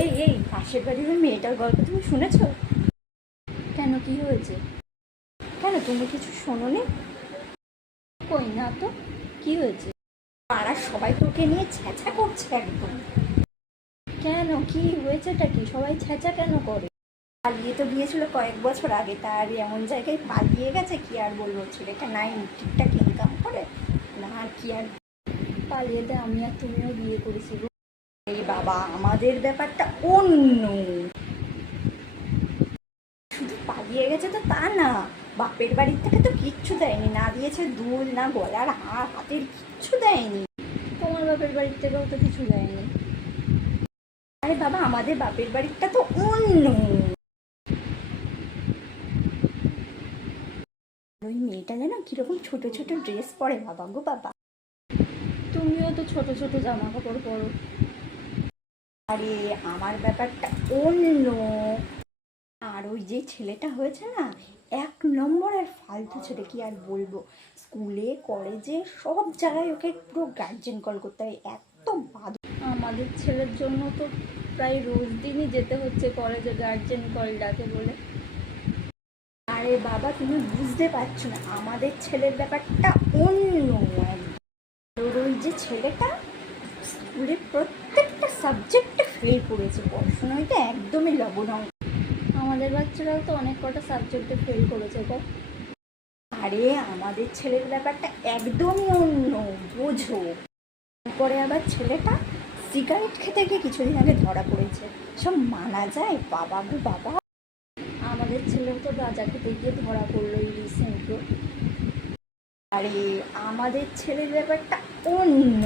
এই এই পাশের বাড়ির ওই মেয়েটার গল্প তুমি শুনেছ? কেন কি হয়েছে? কেন তুমি কিছু শোনোনি? কই না তো কি হয়েছে? পাড়ার সবাই তোকে নিয়ে ছ্যাঁচা করছে একদম। কেন কি হয়েছেটা কি? সবাই ছ্যাঁচা কেন করে? পালিয়ে তো গিয়েছিল কয়েক বছর আগে তার এমন জায়গায় পালিয়ে গেছে কি আর বলব? ছেলেটা নাই ঠিকঠাক ইনকাম করে না আর কি আর পালিয়ে দে আমি আর তুমিও বিয়ে করেছি। এই বাবা, আমাদের ব্যাপারটা অন্য। শুধু পালিয়ে গেছে তো তা না, বাপের বাড়ির থেকে তো কিচ্ছু দেয়নি। না দিয়েছে দুল, না গলার হার, হাতের কিচ্ছু দেয়নি। তোমার বাপের বাড়ির থেকেও তো কিছু দেয়নি। আরে বাবা, আমাদের বাপের বাড়িটা তো অন্য। ওই মেয়েটা যেন কীরকম ছোট ছোট ড্রেস পরে, বাবা গো বাবা। তুমিও তো ছোট ছোট জামা কাপড় পরো। আরে আমার ব্যাপারটা অন্য। আর ওই যে ছেলেটা হয়েছে না এক নম্বরের ফালতু ছেলে কি আর বলব? স্কুলে কলেজে সব জায়গায় ওকে পুরো গার্জেন কল করতে হয় এত বাদ। আমাদের ছেলের জন্য তো প্রায় রোজ দিনই যেতে হচ্ছে কলেজে গার্জেন কল ডাকে বলে। আরে বাবা তুমি বুঝতে পারছ না আমাদের ছেলের ব্যাপারটা অন্য। ওই যে ছেলেটা স্কুলে প্রত্যেকটা সাবজেক্টে ফেল করেছে। পড়াশোনায় তো একদমই লবণাঙ্গ আমাদের বাচ্চারাও তো অনেক কটা সাবজেক্টে ফেল করেছে গো। আরে আমাদের ছেলের ব্যাপারটা একদমই অন্য বোঝো। তারপরে আবার ছেলেটা সিগারেট খেতে গিয়ে কিছুদিন আগে ধরা পড়েছে। সব মানা যায় বাবা গো বাবা। আমাদের ছেলেও তো গাঁজা খেতে গিয়ে ধরা পড়ল এই রিসেন্ট আরে আমাদের ছেলের ব্যাপারটা অন্য।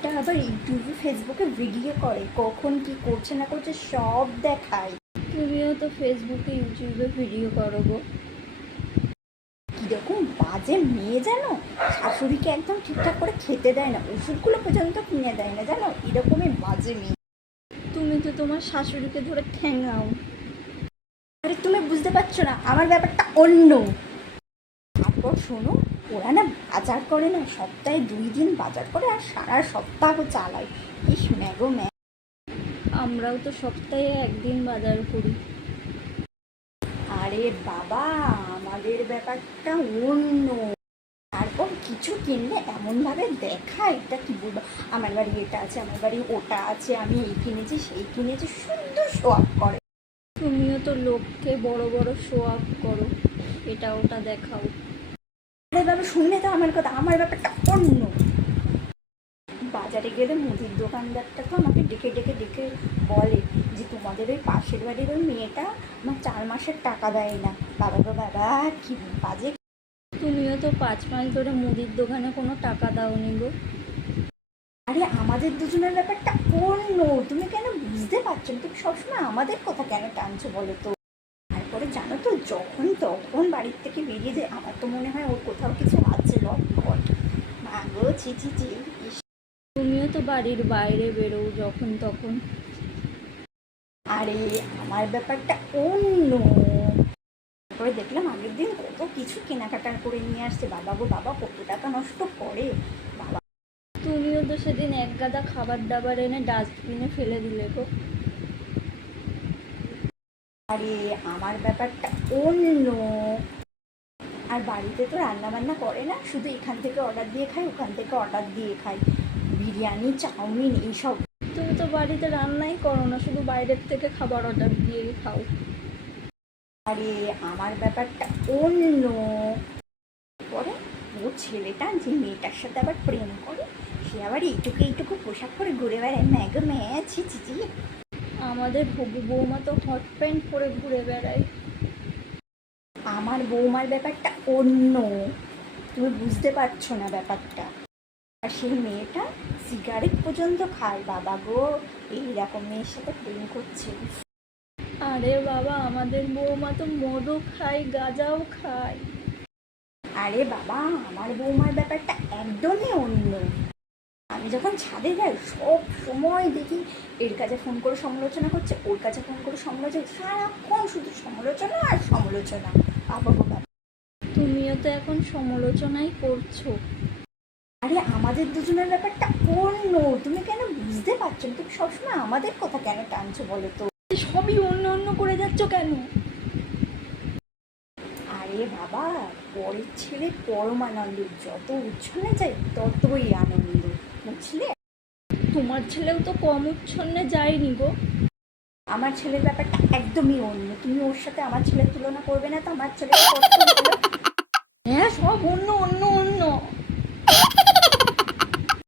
মেয়েটা আবার ইউটিউবে ফেসবুকে ভিডিও করে কখন কি করছে না করছে সব দেখায়। তুমিও তো ফেসবুকে ইউটিউবে ভিডিও করো গো। কীরকম বাজে মেয়ে জানো? শাশুড়িকে একদম ঠিকঠাক করে খেতে দেয় না ওষুধগুলো পর্যন্ত কিনে দেয় না জানো? এরকমই বাজে মেয়ে। তুমি তো তোমার শাশুড়িকে ধরে ঠেঙাও। আরে তুমি বুঝতে পারছ না আমার ব্যাপারটা অন্য। তারপর শোনো ওরা না বাজার করে না সপ্তাহে দুই দিন বাজার করে আর সারা সপ্তাহ চালায়। ইস ম্যাগো ম্যাগ আমরাও তো সপ্তাহে একদিন বাজার করি। আরে বাবা আমাদের ব্যাপারটা অন্য। তারপর কিছু কিনলে এমনভাবে দেখায় এটা কি বলব? আমার বাড়ি এটা আছে আমার বাড়ি ওটা আছে আমি এই কিনেছি সেই কিনেছি সুন্দর শো আপ করে। তুমিও তো লোককে বড় বড় শো আপ করো এটা ওটা দেখাও। বাবা শুনলে তো আমার কথা আমার ব্যাপারটা অন্য। বাজারে গেলে মুদির দোকানদারটা তো আমাকে ডেকে ডেকে ডেকে বলে যে তোমাদের ওই পাশের বাড়ির ওই মেয়েটা আমার চার মাসের টাকা দেয় না। বাবা গো বাবা কি বাজে। তুমিও তো পাঁচ মাস ধরে মুদির দোকানে কোনো টাকা দাওনি গো। আরে আমাদের দুজনের ব্যাপারটা অন্য। তুমি কেন বুঝতে পারছ না? তুমি সবসময় আমাদের কথা কেন টানছো বলো তো? জানো তো যখন তখন বাড়ির থেকে বেরিয়ে যায় আমার তো মনে হয় ওর কোথাও কিছু আছে লটফট মা গো ছি ছি ছি তুমিও তো বাড়ির বাইরে বেরো যখন তখন। আরে আমার ব্যাপারটা অন্য। তারপরে দেখলাম আগের দিন কত কিছু কেনাকাটা করে নিয়ে আসছে। বাবা গো বাবা কত টাকা নষ্ট করে। বাবা তুমিও তো সেদিন এক গাদা খাবার দাবার এনে ডাস্টবিনে ফেলে দিলে গো। আরে আমার ব্যাপারটা অন্য। আর বাড়িতে তো রান্না বান্না করে না শুধু এখান থেকে অর্ডার দিয়ে খাই ওখান থেকে অর্ডার দিয়ে খাই। বিরিয়ানি চাউমিন এইসব। তুমি তো বাড়িতে রান্নাই করো না শুধু বাইরের থেকে খাবার অর্ডার দিয়ে খাও। আরে আমার ব্যাপারটা অন্য। পরে ও ছেলেটা যে মেয়েটার সাথে আবার প্রেম করে সে আবার এইটুকু এইটুকু পোশাক পরে ঘুরে বেড়ায়। ম্যাগো ম্যা ছি ছি ছি। আমাদের হবু বৌমা তো হট প্যান্ট পরে ঘুরে বেড়ায়। আমার বৌমার ব্যাপারটা অন্য। তুমি বুঝতে পারছ না ব্যাপারটা। আর সেই মেয়েটা সিগারেট পর্যন্ত খায়। বাবা গো এইরকম মেয়ের সাথে প্রেম করছে। আরে বাবা আমাদের বৌমা তো মদও খায় গাঁজাও খায়। আরে বাবা আমার বৌমার ব্যাপারটা একদমই অন্য। আমি যখন ছাদে যাই সব সময় দেখি এর কাছে ফোন করে সমালোচনা করছে ওর কাছে ফোন করে সমালোচনা সারাক্ষণ শুধু সমালোচনা আর সমালোচনা। বাবা। তুমিও তো এখন সমালোচনাই করছ। আরে আমাদের দুজনের ব্যাপারটা অন্য তুমি কেন বুঝতে পারছ না? তুমি সবসময় আমাদের কথা কেন টানছো বলো তো? সবই অন্য অন্য করে যাচ্ছ কেন? আরে বাবা পরের ছেলে পরমানন্দ যত উচ্ছনে যায় ততই আনন্দ। বুঝলে? তোমার ছেলেও তো কম উচ্ছন্নে যায়নি গো। আমার ছেলের ব্যাপারটা একদমই অন্য। তুমি ওর সাথে আমার ছেলের তুলনা করবে না তো আমার ছেলে হ্যাঁ সব অন্য অন্য অন্য।